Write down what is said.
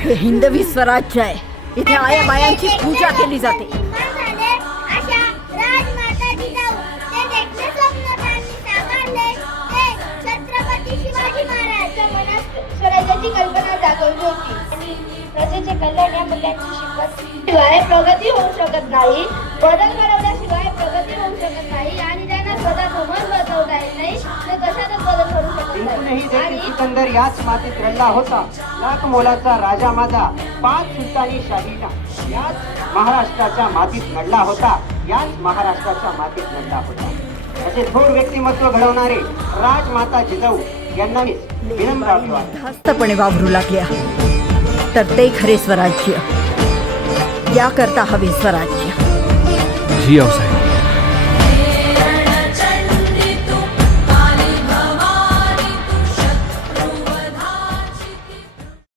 हे हिंदवी स्वराज्य आहे. इथे आया बायांची पूजा केली जाते. स्वराज्याची कल्पना जागवली होती आणि प्रजेचे कल्याण या मूल्यांची शिकवत शिवाय प्रगती होऊ शकत नाही. बदल घडवल्याशिवाय प्रगती होऊ शकत नाही आणि त्यांना स्वतः समज बसवता येत नाही ते कशातच बदल करू शकत नाही. आणि सिकंदर याच मातीत रडला होता. लाख मोलाचा राजा माझा 5 सुलतानी शाहीला याच महाराष्ट्राच्या मातीत लढला होता. याच महाराष्ट्राच्या मातीत लढला होता. असे थोर व्यक्तिमत्व घडवणारे राजमाता जिजाऊ यांना धास्तपणे वावरू लागल्या तर ते खरे स्वराज्य. याकरता हवे स्वराज्य. जी आऊसाहेब.